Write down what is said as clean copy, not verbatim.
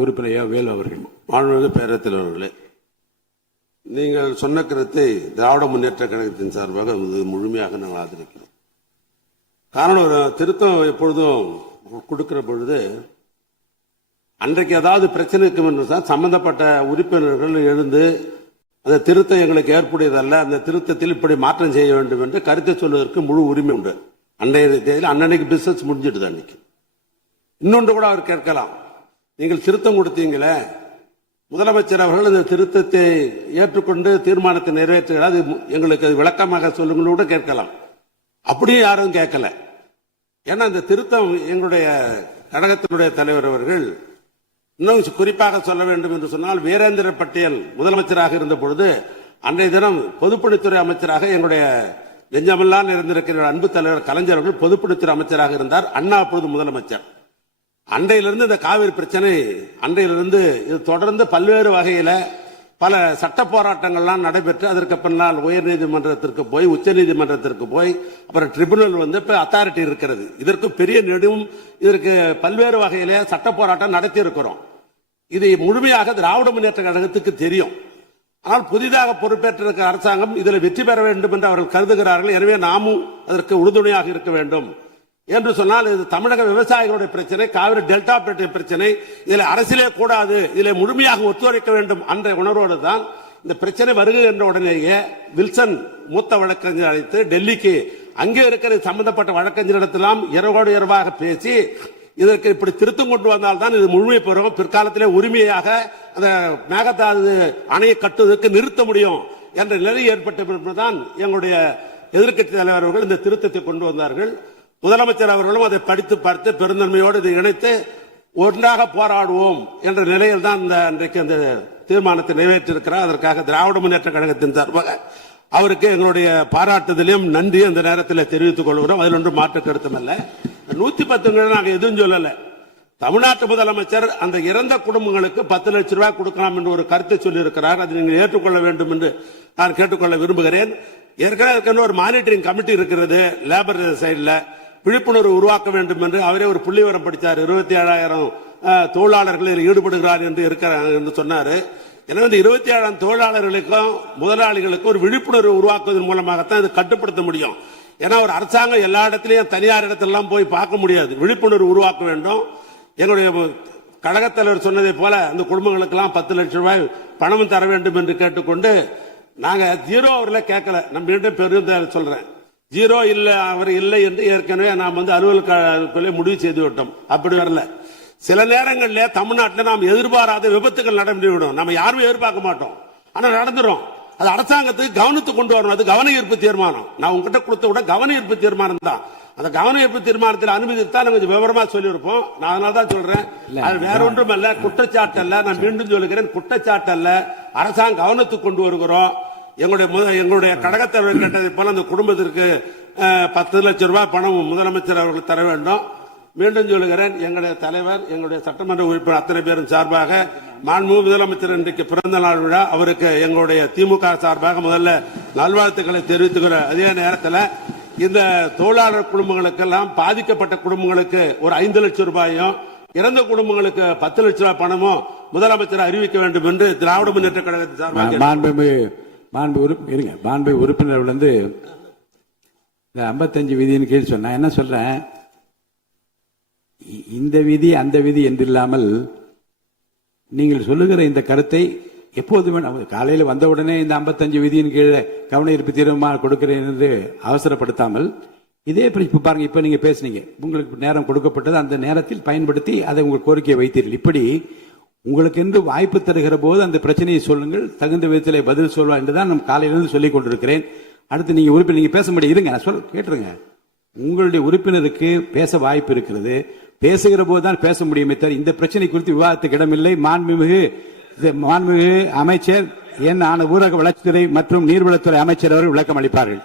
உறுப்பினர் வேலு அவர்கள். மாண்புமிகு பேரவைத் அவர்களே, நீங்கள் சொன்ன கருத்தை திராவிட முன்னேற்ற கழகத்தின் சார்பாக முழுமையாக நாங்கள் ஆதரிக்கிறோம். காரணம், ஒரு திருத்தம் எப்பொழுதும் கொடுக்கிற பொழுது அன்றைக்கு ஏதாவது பிரச்சனை இருக்கும் என்று தான் சம்பந்தப்பட்ட உறுப்பினர்கள் எழுந்து அந்த திருத்தம் எங்களுக்கு ஏற்புடையதல்ல, அந்த திருத்தத்தில் இப்படி மாற்றம் செய்ய வேண்டும் என்று கருத்தை சொல்வதற்கு முழு உரிமை உண்டு. அன்றைய தேதியில் அன்னைக்கு பிசினஸ் முடிஞ்சிடுது. அன்னைக்கு இன்னொன்று கூட அவர் கேட்கலாம், நீங்கள் திருத்தம் கொடுத்தீங்களே, முதலமைச்சர் அவர்கள் இந்த திருத்தத்தை ஏற்றுக்கொண்டு தீர்மானத்தை நிறைவேற்றுகிறார், அது எங்களுக்கு விளக்கமாக சொல்லுங்கள் கூட கேட்கலாம். அப்படியும் யாரும் கேட்கல. ஏன்னா இந்த திருத்தம் எங்களுடைய கழகத்தினுடைய தலைவர் அவர்கள், இன்னும் குறிப்பாக சொல்ல வேண்டும் என்று சொன்னால், வீரேந்திர பட்டேல் முதலமைச்சராக இருந்த பொழுது அன்றைய தினம் பொதுப்பணித்துறை அமைச்சராக எங்களுடைய நெஞ்சமெல்லாம் இருந்திருக்கிற அன்பு தலைவர் கலைஞர் அவர்கள் பொதுப்பணித்துறை அமைச்சராக இருந்தார். அண்ணா அப்பொழுது முதலமைச்சர். அன்றையிலிருந்து இந்த காவிரி பிரச்சனை அன்றையிலிருந்து இது தொடர்ந்து பல்வேறு வகையில பல சட்ட போராட்டங்கள்லாம் நடைபெற்று அதற்கு பின்னால் உயர்நீதிமன்றத்திற்கு போய் உச்சநீதிமன்றத்திற்கு போய் அப்புறம் ட்ரிபுனல் வந்து இப்ப அத்தாரிட்டி இருக்கிறது. இதற்கு பெரிய நெடும் இதற்கு பல்வேறு வகையில சட்ட போராட்டம் நடத்தி இருக்கிறோம். இது முழுமையாக திராவிட முன்னேற்ற கழகத்துக்கு தெரியும். ஆனால் புதிதாக பொறுப்பேற்றிருக்கிற அரசாங்கம் இதில் வெற்றி பெற வேண்டும் என்று அவர்கள் கருதுகிறார்கள். எனவே நாமும் அதற்கு உறுதுணையாக இருக்க வேண்டும் என்று சொன்னால், இது தமிழக விவசாயிகளுடைய பிரச்சனை, காவிரி டெல்டா பிரச்சனை, இதில் அரசியலே கூடாது, இதில் முழுமையாக ஒத்துழைக்க வேண்டும் என்ற உணர்வோடு தான் இந்த பிரச்சனை வருகை என்ற உடனேயே வில்சன் மூத்த வழக்கறிஞர் அழைத்து டெல்லிக்கு அங்கே இருக்கிற சம்பந்தப்பட்ட வழக்கறிஞரிடத்திலாம் இரவோடு இரவாக பேசி இதற்கு இப்படி திருத்தம் கொண்டு வந்தால்தான் இது முழுமை பெறும், பிற்காலத்திலே உரிமையாக அந்த மேகதாது அணையை கட்டுவதற்கு நிறுத்த முடியும் என்ற நிலை ஏற்பட்ட பின்புதான் எங்களுடைய எதிர்க்கட்சி தலைவர் அவர்கள் இந்த திருத்தத்தை கொண்டு வந்தார்கள். முதலமைச்சர் அவர்களும் அதை படித்து பார்த்து பெருந்தன்மையோடு இதை இணைத்து ஒன்றாக போராடுவோம் என்ற நிலையில் தான் அன்றைக்கு அந்த தீர்மானத்தை நிறைவேற்றிருக்கிறார். அதற்காக திராவிட முன்னேற்ற கழகத்தின் சார்பாக அவருக்கு எங்களுடைய பாராட்டுதலையும் நன்றி அந்த நேரத்தில் தெரிவித்துக் கொள்கிறோம். அதில் ஒன்றும் மாற்று கருத்தும் அல்ல. 110 நாங்கள் எதுவும் சொல்லல. தமிழ்நாட்டு முதலமைச்சர் அந்த இறந்த குடும்பங்களுக்கு 10 லட்சம் ரூபாய் கொடுக்கலாம் என்று ஒரு கருத்தை சொல்லி இருக்கிறார். அதை நீங்கள் ஏற்றுக்கொள்ள வேண்டும் என்று நான் கேட்டுக்கொள்ள விரும்புகிறேன். ஏற்கனவே ஒரு மானிட்டரிங் கமிட்டி இருக்கிறது லேபர் சைடில், விழிப்புணர்வு உருவாக்க வேண்டும் என்று அவரே ஒரு புள்ளிவிவரம் படித்தார். 27,000 தொழிலாளர்கள் ஈடுபடுகிறார் என்று இருக்கிறார் என்று சொன்னார். எனவே இந்த 27,000 தொழிலாளர்களுக்கும் முதலாளிகளுக்கும் ஒரு விழிப்புணர்வு உருவாக்குவதன் மூலமாகத்தான் இது கட்டுப்படுத்த முடியும். ஏன்னா ஒரு அரசாங்கம் எல்லா இடத்திலையும் தனியார் இடத்திலாம் போய் பார்க்க முடியாது. விழிப்புணர்வு உருவாக்க வேண்டும். என்னுடைய கழகத் தலைவர் சொன்னதை போல அந்த குடும்பங்களுக்கெல்லாம் 10 லட்சம் ரூபாய் பணமும் தர வேண்டும் என்று கேட்டுக்கொண்டு, நாங்க ஜீரோ அவர்ல கேட்கல. நம்ம மீண்டும் பெரும் சொல்றேன், ஜீரோ இல்ல அவர் இல்லை என்று ஏற்கனவே நாம் அலுவலக முடிவு செய்து விட்டோம். அப்படி வரல. சில நேரங்களில் தமிழ்நாட்டில் நாம் எதிர்பாராத விபத்துகள் நடந்துவிடும். நம்ம யாரும் எதிர்பார்க்க மாட்டோம், ஆனா நடந்துரும். அது அரசாங்கத்துக்கு கவனத்துக்கு கொண்டு வரணும். அது கவன ஈர்ப்பு தீர்மானம். நான் உங்ககிட்ட கொடுத்த விட கவன ஈர்ப்பு தீர்மானம் தான். அந்த கவன ஈர்ப்பு தீர்மானத்தில் அனுமதித்தான் கொஞ்சம் விவரமா சொல்லியிருப்போம். நான் அதனால தான் சொல்றேன், அது வேற ஒன்றும் அல்ல, குற்றச்சாட்டு அல்ல. நான் மீண்டும் சொல்லுகிறேன், குற்றச்சாட்டு அல்ல. அரசாங்கம் கவனத்துக்கு கொண்டு வருகிறோம். எங்களுடைய கழகத்தலைவர் கேட்டதை போல அந்த குடும்பத்திற்கு 10 லட்சம் ரூபாய் பணம் முதலமைச்சர் அவர்கள் தர வேண்டும். மீண்டும் சொல்லுகிறேன், எங்களுடைய தலைவர், எங்களுடைய சட்டமன்ற உறுப்பினர் அத்தனை பேரும் சார்பாக மாண்புமிகு முதலமைச்சர் இன்றைக்கு பிறந்த நாள் விழா, அவருக்கு எங்களுடைய திமுக சார்பாக முதல்ல நல்வாழ்த்துக்களை தெரிவித்துக்கிற அதே நேரத்தில் இந்த தொழிலாளர் குடும்பங்களுக்கெல்லாம் பாதிக்கப்பட்ட குடும்பங்களுக்கு ஒரு 5 லட்சம் ரூபாயும், இறந்த குடும்பங்களுக்கு 10 லட்சம் ரூபாய் பணமும் முதலமைச்சர் அறிவிக்க வேண்டும் என்று திராவிட முன்னேற்ற கழகத்தின் சார்பாக மாண்பு உறுப்பினர் வந்து 55 விதியின் கீழ் சொன்ன என்ன சொல்றேன், இந்த விதி அந்த விதி என்றில்லாமல் நீங்கள் சொல்லுகிற இந்த கருத்தை எப்போதுமே காலையில் வந்தவுடனே இந்த 55 விதியின் கீழே கவன ஈர்ப்பு தீர்மானம் கொடுக்கிறேன் என்று அவசரப்படுத்தாமல், இதே பாருங்க, இப்ப நீங்க பேசுனீங்க, உங்களுக்கு நேரம் கொடுக்கப்பட்டது, அந்த நேரத்தில் பயன்படுத்தி அதை உங்கள் கோரிக்கையை வைத்தீர்கள். இப்படி உங்களுக்கு என்று வாய்ப்பு தருகிற போது அந்த பிரச்சனையை சொல்லுங்கள், தகுந்த விதத்தில் பதில் சொல்வா என்றுதான் நான் காலையிலிருந்து சொல்லிக் கொண்டிருக்கிறேன். அடுத்து நீங்க உறுப்பினர் நீங்க பேச முடியும், இருங்க நான் கேட்டுருங்க. உங்களுடைய உறுப்பினருக்கு பேச வாய்ப்பு இருக்கிறது, பேசுகிற போதுதான் பேச முடியுமே தவிர இந்த பிரச்சனை குறித்து விவாதத்துக்கு இடமில்லை. மாண்புமிகு அமைச்சர் ஊரக வளர்ச்சித்துறை மற்றும் நீர்வளத்துறை அமைச்சர் அவர்கள் விளக்கம் அளிப்பார்கள்.